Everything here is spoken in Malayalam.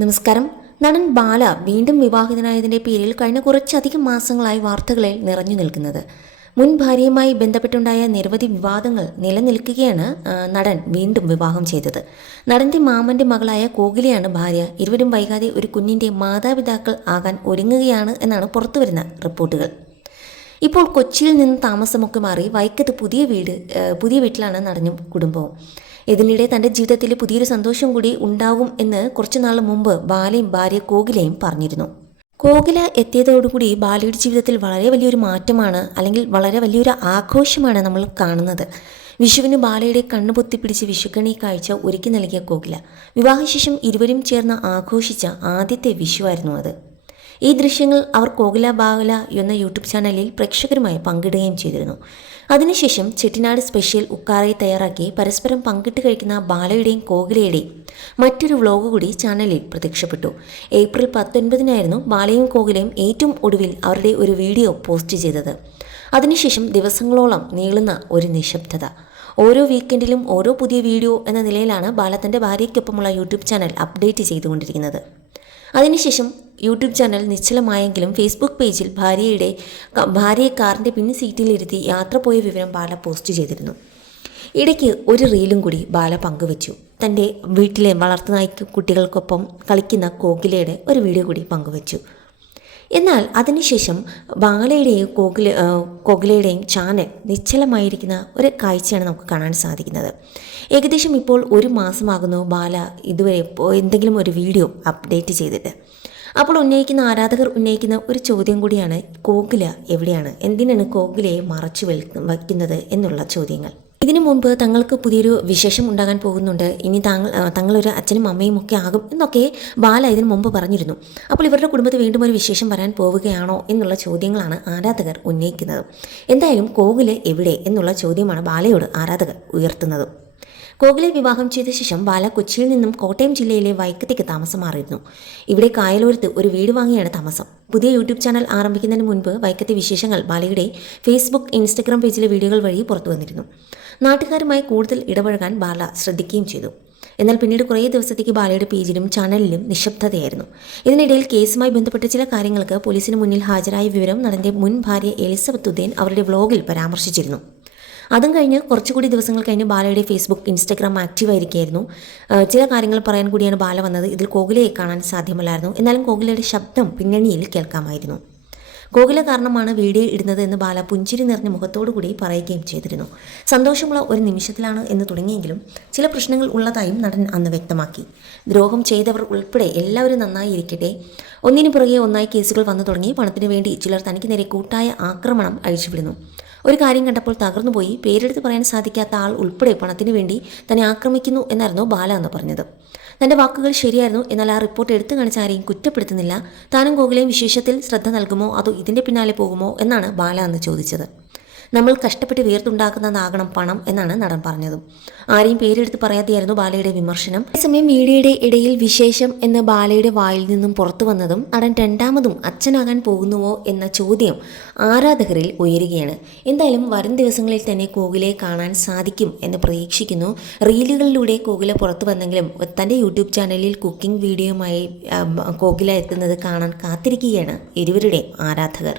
നമസ്കാരം. നടൻ ബാല വീണ്ടും വിവാഹിതനായതിന്റെ പേരിൽ കഴിഞ്ഞ കുറച്ചധികം മാസങ്ങളായി വാർത്തകളിൽ നിറഞ്ഞു നിൽക്കുന്നത്. മുൻ ഭാര്യയുമായി ബന്ധപ്പെട്ടുണ്ടായ നിരവധി വിവാദങ്ങൾ നിലനിൽക്കുകയാണ് നടൻ വീണ്ടും വിവാഹം ചെയ്തത്. നടന്റെ മാമന്റെ മകളായ കോകിലയാണ് ഭാര്യ. ഇരുവരും വൈകാതെ ഒരു കുഞ്ഞിന്റെ മാതാപിതാക്കൾ ആകാൻ ഒരുങ്ങുകയാണ് എന്നാണ് പുറത്തുവരുന്ന റിപ്പോർട്ടുകൾ. ഇപ്പോൾ കൊച്ചിയിൽ നിന്ന് താമസമൊക്കെ മാറി വൈക്കത്ത് പുതിയ വീട് പുതിയ വീട്ടിലാണ് നടനും കുടുംബവും. ഇതിനിടെ തന്റെ ജീവിതത്തിൽ പുതിയൊരു സന്തോഷം കൂടി ഉണ്ടാവും എന്ന് കുറച്ചുനാൾ മുമ്പ് ബാലയും ഭാര്യ കോകിലയും പറഞ്ഞിരുന്നു. കോകില എത്തിയതോടുകൂടി ബാലയുടെ ജീവിതത്തിൽ വളരെ വലിയൊരു മാറ്റമാണ് അല്ലെങ്കിൽ വളരെ വലിയൊരു ആഘോഷമാണ് നമ്മൾ കാണുന്നത്. വിഷുവിന് ബാലയുടെ കണ്ണു പൊത്തിപ്പിടിച്ച് വിഷുക്കണി കാഴ്ച ഒരുക്കി നൽകിയ കോകില. വിവാഹശേഷം ഇരുവരും ചേർന്ന് ആഘോഷിച്ച ആദ്യത്തെ വിഷുവായിരുന്നു അത്. ഈ ദൃശ്യങ്ങൾ അവർ കോകില ബാഗല എന്ന യൂട്യൂബ് ചാനലിൽ പ്രേക്ഷകരുമായി പങ്കിടുകയും ചെയ്തിരുന്നു. അതിനുശേഷം ചെട്ടിനാട് സ്പെഷ്യൽ ഉക്കാറയെ തയ്യാറാക്കി പരസ്പരം പങ്കിട്ട് കഴിക്കുന്ന ബാലയുടെയും കോകിലയുടെയും മറ്റൊരു വ്ലോഗ് കൂടി ചാനലിൽ പ്രത്യക്ഷപ്പെട്ടു. ഏപ്രിൽ പത്തൊൻപതിനായിരുന്നു ബാലയും കോകിലയും ഏറ്റവും ഒടുവിൽ അവരുടെ ഒരു വീഡിയോ പോസ്റ്റ് ചെയ്തത്. അതിനുശേഷം ദിവസങ്ങളോളം നീളുന്ന ഒരു നിശബ്ദത. ഓരോ വീക്കെൻഡിലും ഓരോ പുതിയ വീഡിയോ എന്ന നിലയിലാണ് ബാലത്തിന്റെ തന്റെ ഭാര്യയ്ക്കൊപ്പമുള്ള യൂട്യൂബ് ചാനൽ അപ്ഡേറ്റ് ചെയ്തുകൊണ്ടിരിക്കുന്നത്. അതിനുശേഷം യൂട്യൂബ് ചാനൽ നിശ്ചലമായെങ്കിലും ഫേസ്ബുക്ക് പേജിൽ ഭാര്യയുടെ ഭാര്യയെ കാറിന്റെ പിൻ സീറ്റിലിരുത്തി യാത്ര പോയ വിവരം ബാല പോസ്റ്റ് ചെയ്തിരുന്നു. ഇടയ്ക്ക് ഒരു റീലും കൂടി ബാല പങ്കുവച്ചു. തന്റെ വീട്ടിലെ വളർത്തുനായ്ക്ക് കുട്ടികൾക്കൊപ്പം കളിക്കുന്ന കോകിലയുടെ ഒരു വീഡിയോ കൂടി പങ്കുവച്ചു. എന്നാൽ അതിനുശേഷം ബാലയുടെയും കോകില കോകിലയുടെയും ചാനൽ നിശ്ചലമായിരിക്കുന്ന ഒരു കാഴ്ചയാണ് നമുക്ക് കാണാൻ സാധിക്കുന്നത്. ഏകദേശം ഇപ്പോൾ ഒരു മാസമാകുന്നു ബാല ഇതുവരെ എന്തെങ്കിലും ഒരു വീഡിയോ അപ്ഡേറ്റ് ചെയ്തിട്ട്. അപ്പോൾ ഉന്നയിക്കുന്ന ആരാധകർ ഉന്നയിക്കുന്ന ഒരു ചോദ്യം കൂടിയാണ് കോകില എവിടെയാണ്? എന്തിനാണ് കോകിലയെ മറച്ചു വയ്ക്കുന്നത് എന്നുള്ള ചോദ്യങ്ങൾ. ഇതിനു മുമ്പ് തങ്ങൾക്ക് പുതിയൊരു വിശേഷം ഉണ്ടാകാൻ പോകുന്നുണ്ട്. ഇനി താങ്കൾ തങ്ങളൊരു അച്ഛനും അമ്മയും ഒക്കെ ആകും എന്നൊക്കെ ബാല ഇതിനു മുമ്പ് പറഞ്ഞിരുന്നു. അപ്പോൾ ഇവരുടെ കുടുംബത്തിൽ വീണ്ടും ഒരു വിശേഷം വരാൻ പോവുകയാണോ എന്നുള്ള ചോദ്യങ്ങളാണ് ആരാധകർ ഉന്നയിക്കുന്നത്. എന്തായാലും കോകിൽ എവിടെ എന്നുള്ള ചോദ്യമാണ് ബാലയോട് ആരാധകർ ഉയർത്തുന്നത്. കോകിലെ വിവാഹം ചെയ്ത ശേഷം ബാല കൊച്ചിയിൽ നിന്നും കോട്ടയം ജില്ലയിലെ വൈക്കത്തേക്ക് താമസം മാറിയിരുന്നു. ഇവിടെ കായലോരത്ത് ഒരു വീട് വാങ്ങിയാണ് താമസം. പുതിയ യൂട്യൂബ് ചാനൽ ആരംഭിക്കുന്നതിന് മുൻപ് വൈക്കത്തെ വിശേഷങ്ങൾ ബാലയുടെ ഫേസ്ബുക്ക് ഇൻസ്റ്റഗ്രാം പേജിലെ വീഡിയോകൾ വഴി പുറത്തു വന്നിരുന്നു. നാട്ടുകാരുമായി കൂടുതൽ ഇടപഴകാൻ ബാല ശ്രദ്ധിക്കുകയും ചെയ്തു. എന്നാൽ പിന്നീട് കുറേ ദിവസത്തേക്ക് ബാലയുടെ പേജിലും ചാനലിലും നിശബ്ദതയായിരുന്നു. ഇതിനിടയിൽ കേസുമായി ബന്ധപ്പെട്ട ചില കാര്യങ്ങൾക്ക് പോലീസിന് മുന്നിൽ ഹാജരായ വിവരം നടന്റെ മുൻ ഭാര്യ എലിസബത്ത് ഉദ്ദേൻ അവരുടെ വ്ലോഗിൽ പരാമർശിച്ചിരുന്നു. അതും കഴിഞ്ഞ് കുറച്ചുകൂടി ദിവസങ്ങൾ കഴിഞ്ഞ് ബാലയുടെ ഫേസ്ബുക്ക് ഇൻസ്റ്റഗ്രാം ആക്റ്റീവ് ആയിരിക്കുകയായിരുന്നു ചില കാര്യങ്ങൾ പറയാൻ കൂടിയാണ് ബാല വന്നത്. ഇതിൽ കോകിലയെ കാണാൻ സാധ്യമല്ലായിരുന്നു. എന്നാലും കോകിലയുടെ ശബ്ദം പിന്നണിയിൽ കേൾക്കാമായിരുന്നു. കോകില കാരണമാണ് വീഡിയോ ഇടുന്നത് എന്ന് ബാല പുഞ്ചിരി നിറഞ്ഞ മുഖത്തോടു കൂടി പറയുകയും ചെയ്തിരുന്നു. സന്തോഷമുള്ള ഒരു നിമിഷത്തിലാണ് എന്ന് തുടങ്ങിയെങ്കിലും ചില പ്രശ്നങ്ങൾ ഉള്ളതായും നടൻ അന്ന് വ്യക്തമാക്കി. ദ്രോഹം ചെയ്തവർ ഉൾപ്പെടെ എല്ലാവരും നന്നായി ഇരിക്കട്ടെ ഒന്നിനു പുറകെ ഒന്നായി കേസുകൾ വന്നു തുടങ്ങി പണത്തിനു വേണ്ടി ചിലർ തനിക്ക് നേരെ കൂട്ടായ ആക്രമണം അഴിച്ചുവിടുന്നു. ഒരു കാര്യം കണ്ടപ്പോൾ തകർന്നുപോയി. പേരെടുത്ത് പറയാൻ സാധിക്കാത്ത ആൾ ഉൾപ്പെടെ പണത്തിനു വേണ്ടി തന്നെ ആക്രമിക്കുന്നു എന്നായിരുന്നു ബാല എന്ന് പറഞ്ഞത്. തന്റെ വാക്കുകൾ ശരിയായിരുന്നു എന്നാൽ ആ റിപ്പോർട്ട് എടുത്തു കാണിച്ച ആരെയും കുറ്റപ്പെടുത്തുന്നില്ല. താനും ഗോകുലയും വിശേഷത്തിൽ ശ്രദ്ധ നൽകുമോ? അതോ ഇതിന്റെ പിന്നാലെ പോകുമോ? എന്നാണ് ബാല അന്ന് ചോദിച്ചത്. നമ്മൾ കഷ്ടപ്പെട്ട് വീർത്തുണ്ടാക്കുന്നതാകണം പണം എന്നാണ് നടൻ പറഞ്ഞത്. ആരെയും പേരെടുത്ത് പറയാതെയായിരുന്നു ബാലയുടെ വിമർശനം. അതേസമയം വീഡിയോയുടെ ഇടയിൽ വിശേഷം എന്ന് ബാലയുടെ വായിൽ നിന്നും പുറത്തു വന്നതും നടൻ രണ്ടാമതും അച്ഛനാകാൻ പോകുന്നുവോ എന്ന ചോദ്യം ആരാധകരിൽ ഉയരുകയാണ്. എന്തായാലും വരും ദിവസങ്ങളിൽ തന്നെ കോകിലെ കാണാൻ സാധിക്കും എന്ന് പ്രതീക്ഷിക്കുന്നു. റീലുകളിലൂടെ കോകില പുറത്തു വന്നെങ്കിലും തന്റെ യൂട്യൂബ് ചാനലിൽ കുക്കിംഗ് വീഡിയോയുമായി കോകില എത്തുന്നത് കാണാൻ കാത്തിരിക്കുകയാണ് ഇരുവരുടെയും ആരാധകർ.